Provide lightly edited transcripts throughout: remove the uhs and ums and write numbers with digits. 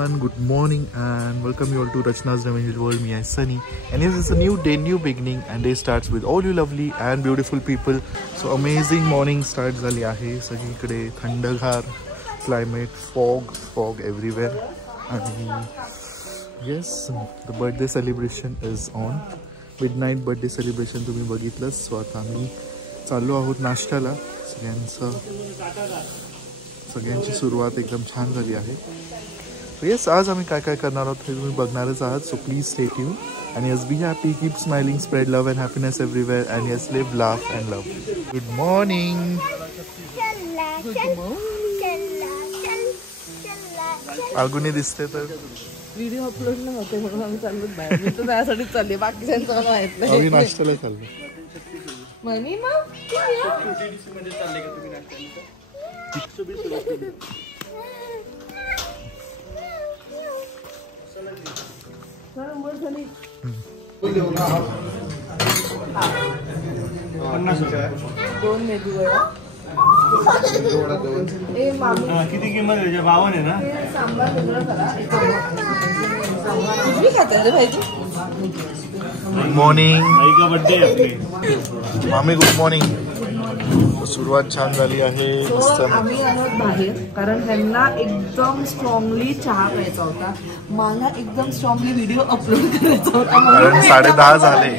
everyone, good morning and welcome you all to Rachna's Revenge World. Me, I Sunny, and yes, it's a new day, new beginning, and day starts with all you lovely and beautiful people. So amazing morning start झाली आहे. सगळीकडे थंडगार climate, fog everywhere, and yes, the birthday celebration is on. Midnight birthday celebration तुम्ही बघितलं. So आता आम्ही चाललो आहोत नाश्त्याला. सगळ्यांची सुरुवात एकदम छान झाली आहे. येस, आज आम्ही काय काय करणार आहोत हे तुम्ही बघणारच आहात. So please stay tune and yes, be happy, keep smiling, spread love and happiness everywhere, and yes, live, laugh and love. Good morning. अगुनी दिसते तर व्हिडिओ अपलोड न होते म्हणून आम्ही चाललो बाहेर. मी तर त्यासाठी चालले, बाकीच्यांचं मला माहित नाही. आम्ही नाश्त्याला चाललो. मनी मग मध्ये चालले का तुम्ही नाश्त्याला? दोन मेदू वडा. किती किंमत आहे? 52 आहे ना. सांबार वेगळं करा. कुठली खाता रे भाई तू? Good morning. आईचा बर्थडे आहे. मामी गुड मॉर्निंग. सुरुवात छान झाली आहे. आम्ही आहोत बाहेर कारण त्यांना एकदम स्ट्रॉंगली चहा प्यायचा होता. मला एकदम स्ट्रॉंगली व्हिडिओ अपलोड करायचा होता. कारण 10:30 झाले.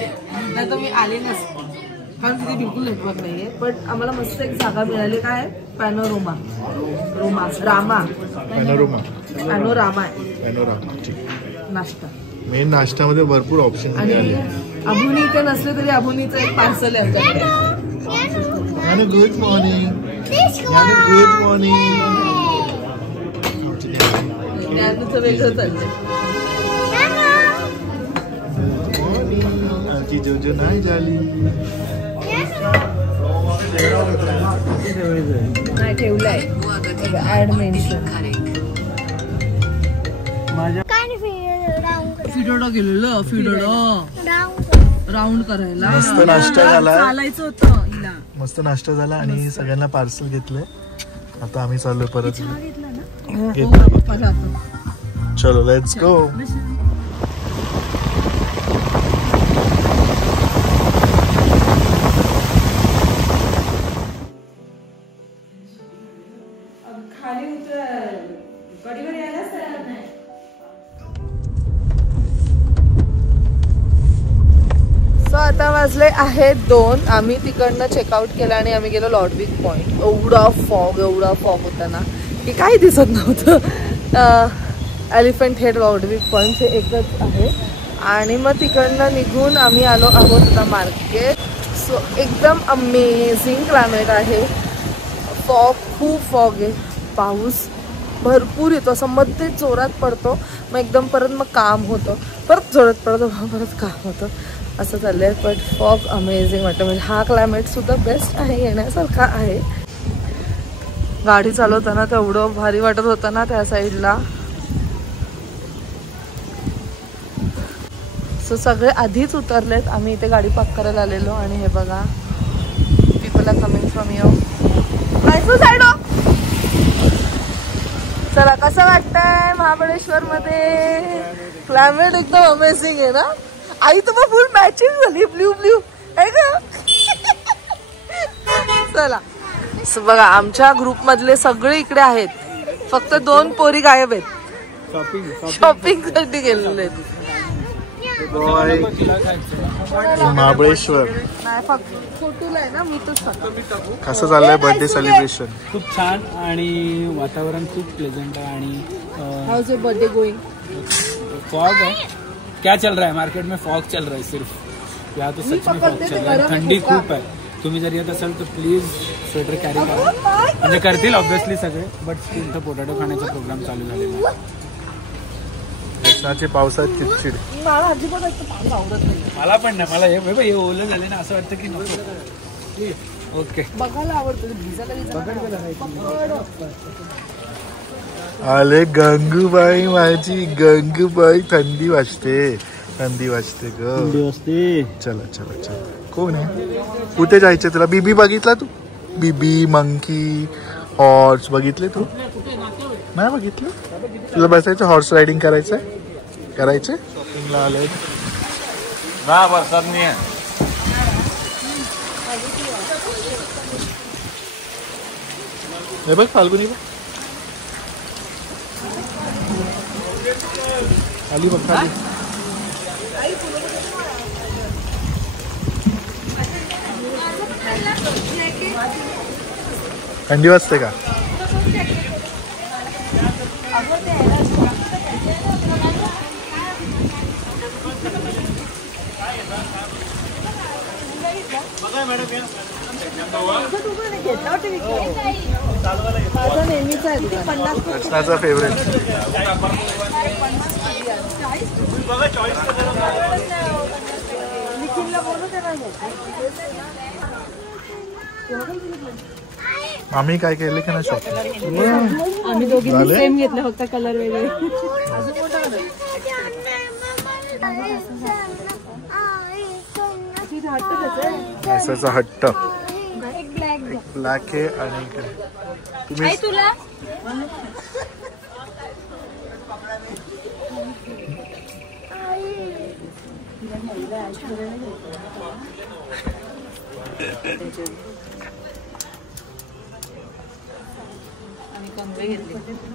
नाही तर मी आले नसते कारण तिथे बिलकुल नेटवर्क नाहीये. पण आम्हाला मस्त एक जागा मिळाली. काय? पॅनोरामा नाश्ता. मेन नाश्त्यामध्ये भरपूर ऑप्शन आणि अभुनी इथे नसले तरी अभुनीचं एक पार्सल आहे आमच्याकडे. Good morning. Good morning. ज्ञानूचं वेगळं चाललंय. आमची जोजो नाही झाली. नाही ठेवलाय ऍड मेन्शन. फिडोडा गेलेलं. राऊंड करायला मस्त नाश्ता झाला. चालायचं होतं हिला. मस्त नाश्ता झाला आणि सगळ्यांना पार्सल घेतलंय. आता आम्ही चाललोय परत. चलो लेट्स गो. आता वाजले आहेत 2. आम्ही तिकडनं चेकआउट केलं आणि आम्ही गेलो लॉडविक पॉइंट. एवढा फॉग होता ना की काही दिसत नव्हतं. एलिफंट हेड लॉडविक पॉइंट हे एकच आहे. आणि मग तिकडनं निघून आम्ही आलो आहोत आता मार्केट. सो एकदम अमेझिंग क्लायमेट आहे. खूप फॉग आहे. पाऊस भरपूर येतो. असं मध्ये जोरात पडतो, मग एकदम परत काम होतं, परत जोरात पडतो, परत काम होतं, असं चाललंय. बट फॉग अमेझिंग वाटतं. म्हणजे हा क्लायमेट सुद्धा बेस्ट आहे, येण्यासारखा आहे. गाडी चालवताना तेवढं भारी वाटत होतं ना त्या साईडला. सो सगळे आधीच उतरलेत. आम्ही इथे गाडी पार्क करायला आलेलो आणि हे बघा, people are coming from here. Side हो. चला, कसं वाटतंय महाबळेश्वर मध्ये? क्लायमेट एकदम अमेझिंग आहे ना. आई तुम्हाला फुल मॅचिंग झाली. ब्ल्यू आहे का? चला. बघा, आमच्या ग्रुप मधले सगळे इकडे आहेत. फक्त 2 पोरी गायब आहेत. शॉपिंग साठी गेलेले आहेत. महाबळेश्वर नाही, फक्त फोटोला आहे ना. मी तर कसं चाललंय बर्थडे सेलिब्रेशन? खूप छान आणि वातावरण खूप प्लेझंट आहे. आणि how is your birthday going? Fog है. क्या चल रहा है मार्केट में? फॉग चल रहा है सिर्फ. यहाँ तो सच में फॉग चल रहा है. थंडी खूप आहे. तुम्ही जर येत असाल तर प्लीज स्वेटर कॅरी करा. म्हणजे करतील ऑब्व्हियसली सगळे, बट इथं पोटॅटो खाण्याचा प्रोग्राम चालू झालेला आहे. पावसात चिडचिड. मला अजिबात पाऊस आवडत नाही. मला पण नाही. मला हे ओलं झाले ना, असं वाटतं की नको. ओके, बघायला आवडतं. आले गंगूबाई, माझी गंगूबाई. थंडी वाजते ग. चला. कोण आहे? कुठे जायचं तुला? बीबी बघितला तू? बीबी, मंकी, हॉर्स बघितले तू? नाही बघितलं. तुला बसायचं, हॉर्स रायडिंग करायचंय? करायचे. शॉपिंगला आले ना, बरसात नाही आहे. हे बघ फाल्गुनी बघ आली बघ खाली. थंडी वाजते का? रचनाचा फेवरेट. आम्ही काय केले का ना शॉपिंग? आम्ही दोघी सेम घेतले, फक्त कलर वेगळे. ऐसाचा हट्ट. ब्लॅक आहे आणि तुम्ही तुला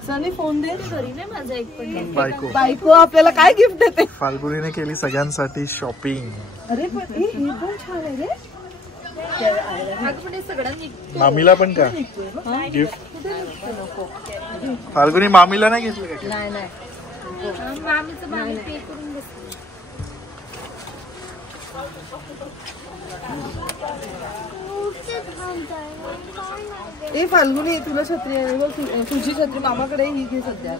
सनी फोन दे. घरी नाही माझा एक पण. बायको आपल्याला काय गिफ्ट देते? फाल्गुनीने केली सगळ्यांसाठी शॉपिंग. अरे पण हे पण छान आहे रे. मामीला पण का गिफ्ट? फाल्गुनी मामीला नाही घेतलं का? नाही नाही, मामीचं मामी पे करून बसते. ए फाल्गुनी, तुला छत्री आहे बघ, तुझी छत्री मामाकडे, ही घे सध्या.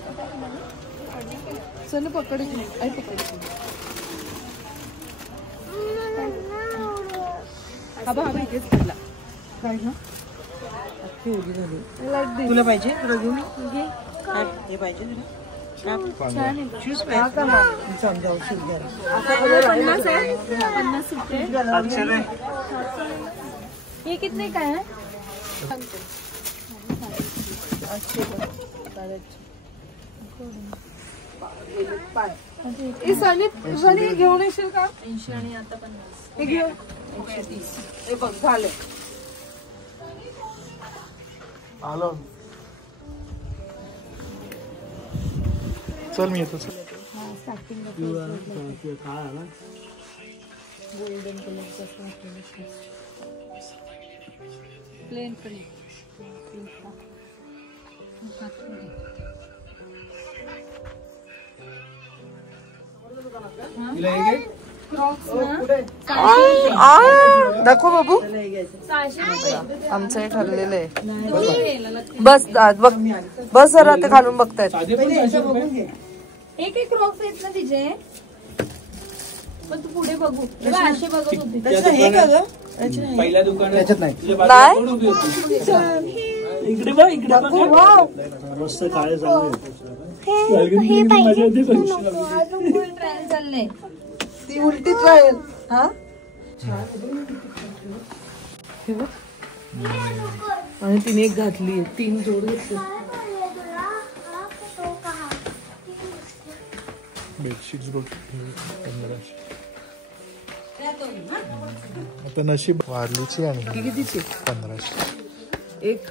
चल पकड की, आई पकड. हा बघ, हा इथेच पडला. काय ना तुला पाहिजे? तुला घेऊ घे. हे पाहिजे तुला? हे कितने का है? सनी घेऊन येशील का? 80 आणि आता 50. हे घेऊ 130. हे बघ झाले. आलो. चल मी येतो. गोल्डन कलरचा प्लेन पण दाखव बाबू. 600 आमचं हे ठरलेलं आहे. बस बघ, बस जरा ते घालून बघतायत. एक क्रॉक्स आहेत ना तिचे, पण तू पुढे बघू. असे बघत होती. हे का ग? पहिल्या दुकानात नाही. इकडे बघ, इकडे मस्त काळे ट्रायल चाललंय. ती उलटी ट्रायल. हा आणि तिने एक घातली, 3 जोड घेतली. बेडशीट्स बघ. आता नशीब वारलीची आणि कितीची? 1500. एक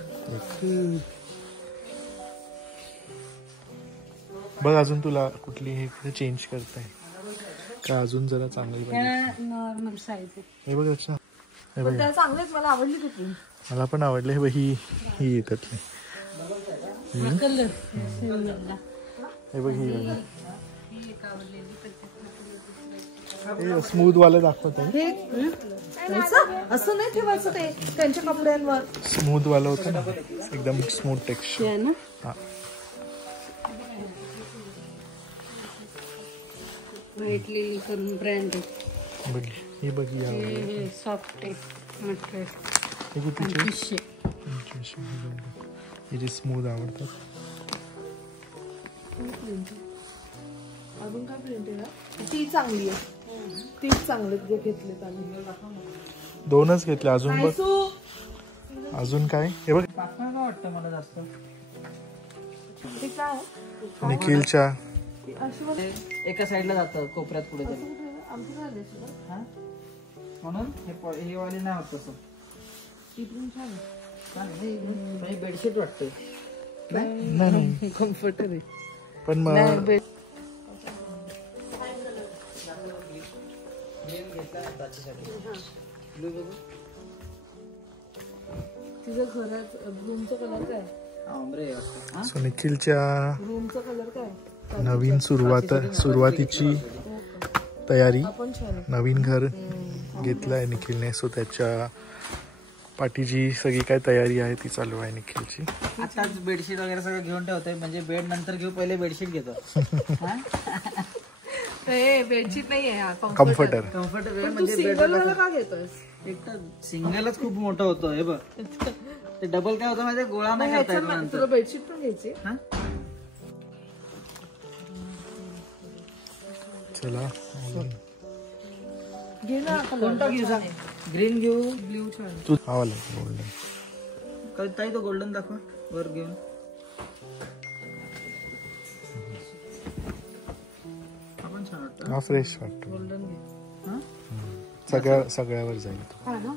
बघ. अजून तुला कुठली हे चेंज करताय का? अजून जरा चांगली पाहिजे. नॉर्मल साईज आहे. हे बघ रचना, हे बघ. त्या चांगलेच, मला आवडली कुठली. मला पण आवडले. हे बघ, ही येतातली. कलर हे बघ, ही स्मूथ वाले दाखवत आहे. असं नाही ठेवायचं, ते त्यांच्या कपड्यांवर स्मूथ वाला होतं ना, एकदम स्मूथ टेक्स्चर. हा भेटलेली करून ब्रँड बघ. ही बघ, सॉफ्ट आहे. हे कुठे? हे जे स्मूथ आवडतात. अजून काय प्रिंट आहे? ती चांगली आहे. तीच चांगले जे घेतलेत आम्ही. 2च घेतले. अजून बघ, अजून काय? हे बघ, वाटतं मला जास्त. ते काय आहे? निखिलच्या एका साईडला जातं कोपऱ्यात पुढे आमचं झालंय सगळं. हा म्हणून हे वाले नाही होत तसं. इकडून छान आहे. बेडशीट वाटतंय नाही कम्फर्टेबल आहे. पण मग तिचं घरात रूमचा कलर काय? सो निखिलच्या रूमचा कलर काय? नवीन सुरुवातीची तयारी. पण छान. नवीन घर घेतलंय निखिलने, सो त्याच्या पाठीची सगळी काय तयारी आहे ती चालू आहे निखिलची. आताच बेडशीट वगैरे सगळं घेऊन ठेवतोय, म्हणजे बेड नंतर घेऊ, पहिले बेडशीट घेतो. बेडशीट नाही आहे, कम्फर्टर. कम्फर्टेबल म्हणजे सिंगल वाला का घेतोयस? एकटा सिंगलच खूप मोठं होतं हे बघ. ते डबल काय होतं माहिती, गोळा नाही करता येत नंतर. तुला बेडशीट पण घ्यायची? चला घे ना. कोणता घेऊ सांग? ग्रीन घेऊ, ब्ल्यू छान. तू आवडलं गोल्डन. ताई तो गोल्डन दाखव वर घेऊन. आपण छान वाटतं. हा फ्रेश वाटतो. गोल्डन घे. सगळ्यावर जाईल. हा ना.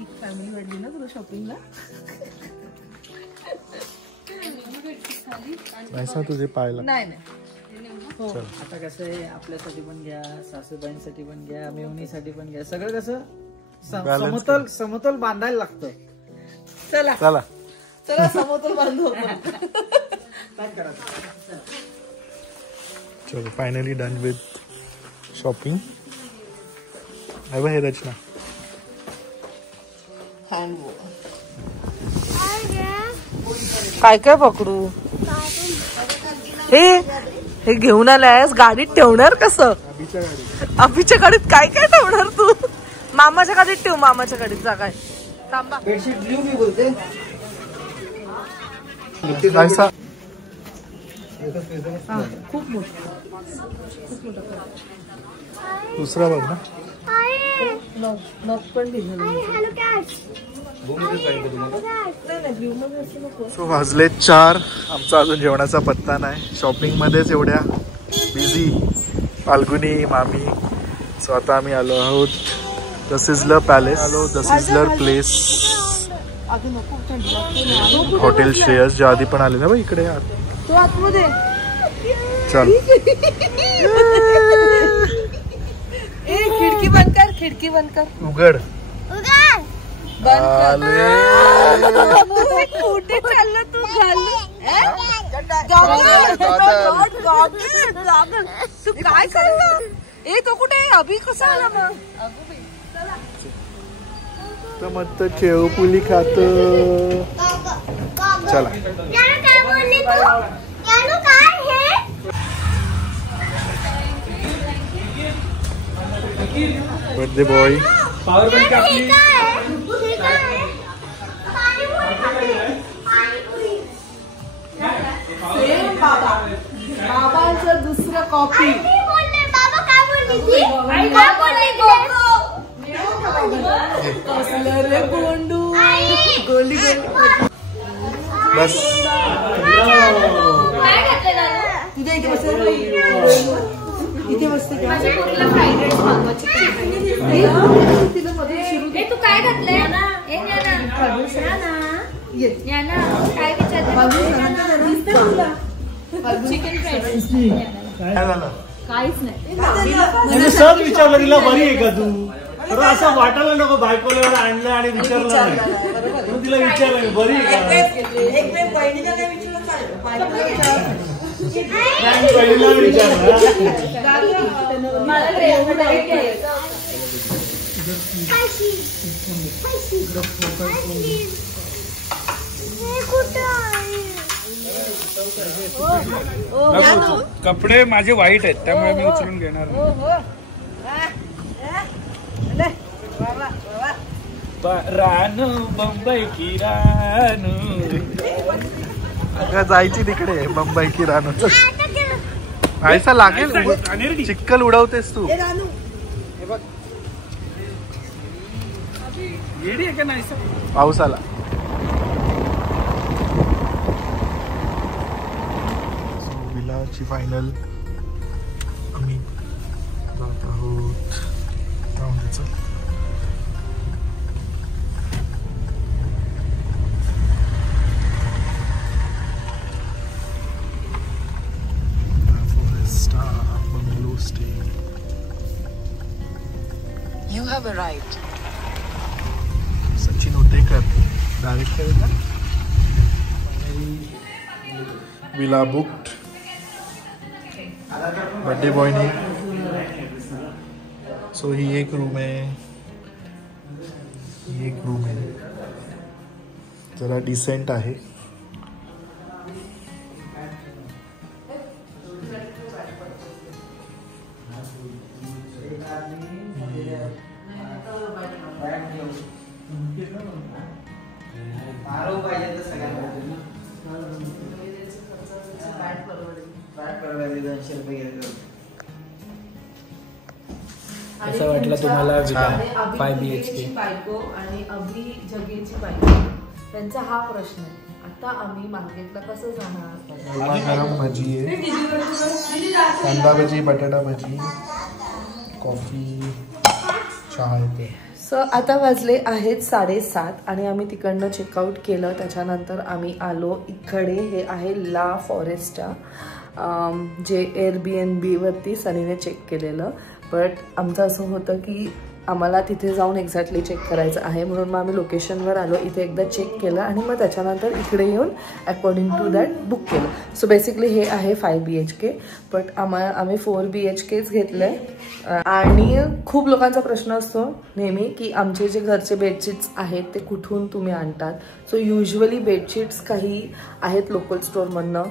एक फॅमिली वाटली ना तुला शॉपिंगला. नाही तुझे पाहायला. नाही हो. आता कसं आहे, आपल्यासाठी पण घ्या, सासूबाईंसाठी पण घ्या, मेवणीसाठी पण घ्या, सगळं कसं समतोल बांधायला लागतं. चला चला चला समतोल बांधू. चलो फायनली डन विथ शॉपिंग. हे रचना काय काय पकडू? हे घेऊन आलायस, गाडीत ठेवणार कसं? अभिच्या गाडीत काय काय ठेवणार तू? मामाच्या गाडीत ठेव. मामाच्या गाडीत जागा आहे. थांबा. बेडशीट ब्ल्यू मी बोलते. खूप मोठा दुसरा बघ ना. नॉक पण दिलं. सो वाजले 4. आमचा अजून जेवणाचा पत्ता नाही. शॉपिंग मध्येच एवढ्या बिझी फाल्गुनी मामी. सो आता आम्ही आलो आहोत the sizzler palace. The sizzler place hotel Shreyas, ज्या आधी पण आले ना बा इकडे. तो आतमध्ये चल खिडकी बंद कर. खिडकी बंद कर. उघड. कुठे चाललं तू? तू काय चाललं? तो कुठे? अभि कसा आला मग? मस्त शेव पुली खात. चला बर्थडे बॉय. पॉवर बँक आपली. बाबांचं दुसरं कॉपी. गोंडू गोली बस. तुझ्या इथे बसते. इथे बसते. तू काय घातलंय? काय चिकन फ्राईड राईस. काहीच नाही. सहज विचारलं तिला बरी आहे का तू? तर असं वाटायला नको बायकोला आणलं आणि विचारलं नाही. तिला विचारलं बरी आहे का? पहिलीला विचारलं. कपडे माझे वाईट आहेत त्यामुळे मी उचलून घेणार. रानू बंबई की रानू. अगं जायची तिकडे बंबई की रानू. ऐसा लागेल. चिक्कल उडवतेस तू. येडी आहे का नाही? पाऊस आला. आमची फायनल. आम्ही जात आहोत. जाऊन दे चल. Bungalow stay. You have arrived. Sachin Hotekar director का विला बुक्ड. बर्थडे बॉय ने. सो ही एक रूम आहे. ही एक रूम आहे. जरा डिसेंट आहे. कसं वाटलं तुम्हाला? 5 BHK बायको आणि अभि जगेची बायको, त्यांचा हा प्रश्न आहे. आता आम्ही मार्केटला कसं जाणार? गरम भजी आहे. कांदा भजी, बटाटा भजी, कॉफी, चहा येते. सो आता वाजले आहेत 7:30 आणि आम्ही तिकडनं चेकआउट केलं. त्याच्यानंतर आम्ही आलो इकडे. हे आहे ला फॉरेस्टा, जे Airbnb वरती सनीने चेक केलेलं. बट आमचं असं होतं की आम्हाला तिथे जाऊन एक्झॅक्टली चेक करायचं आहे, म्हणून मग आम्ही लोकेशनवर आलो. इथे एकदा चेक केलं आणि मग त्याच्यानंतर इकडे येऊन अकॉर्डिंग टू दॅट बुक केलं. सो बेसिकली हे आहे 5 BHK, बट आम्ही 4 BHKच घेतलं आहे. आणि खूप लोकांचा प्रश्न असतो नेहमी की आमचे जे घरचे बेडशीट्स आहेत ते कुठून तुम्ही आणतात. सो युजली बेडशीट्स काही आहेत लोकल स्टोअरमधनं,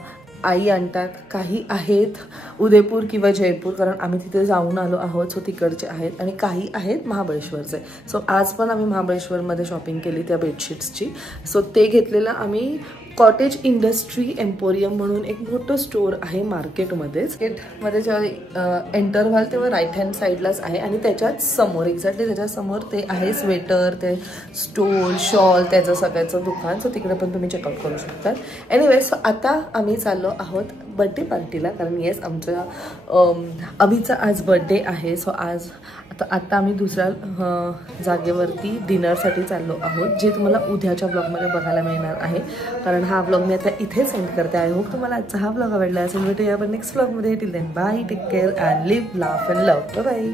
आई आणतात, काही आहेत उदयपूर किंवा जयपूर, कारण आम्ही तिथे जाऊन आलो आहोत. सो तिकडचे आहेत आणि काही आहेत महाबळेश्वरचे. सो आज पण आम्ही महाबळेश्वरमध्ये शॉपिंग केली त्या बेडशीट्सची. सो ते घेतलेलं आम्ही कॉटेज इंडस्ट्री एम्पोरियम म्हणून एक मोठं स्टोअर आहे मार्केटमध्येच. मार्केटमध्ये जेव्हा एंटर व्हाल तेव्हा राईट हँड साईडलाच आहे आणि त्याच्याच समोर एक्झॅक्टली त्याच्यासमोर ते आहे स्वेटर, ते स्टोल, शॉल, त्याचं सगळ्याचं दुकान. सो तिकडे पण तुम्ही चेकआउट करू शकता. एनिवे, सो आता आम्ही चाललो आहोत बड्डे पार्टीला, कारण येस आमच्या अभिचा आज बड्डे आहे. सो आज आता आम्ही दुसऱ्या जागेवरती डिनरसाठी चाललो आहोत, जे तुम्हाला उद्याच्या ब्लॉगमध्ये बघायला मिळणार आहे. कारण हा ब्लॉग मी आता इथे सेंड करते. आय होप तुम्हाला आजचा हा ब्लॉग आवडला असेल. भेटूया आपण नेक्स्ट ब्लॉगमध्ये. Till then bye, take care and live, laugh and love. Bye.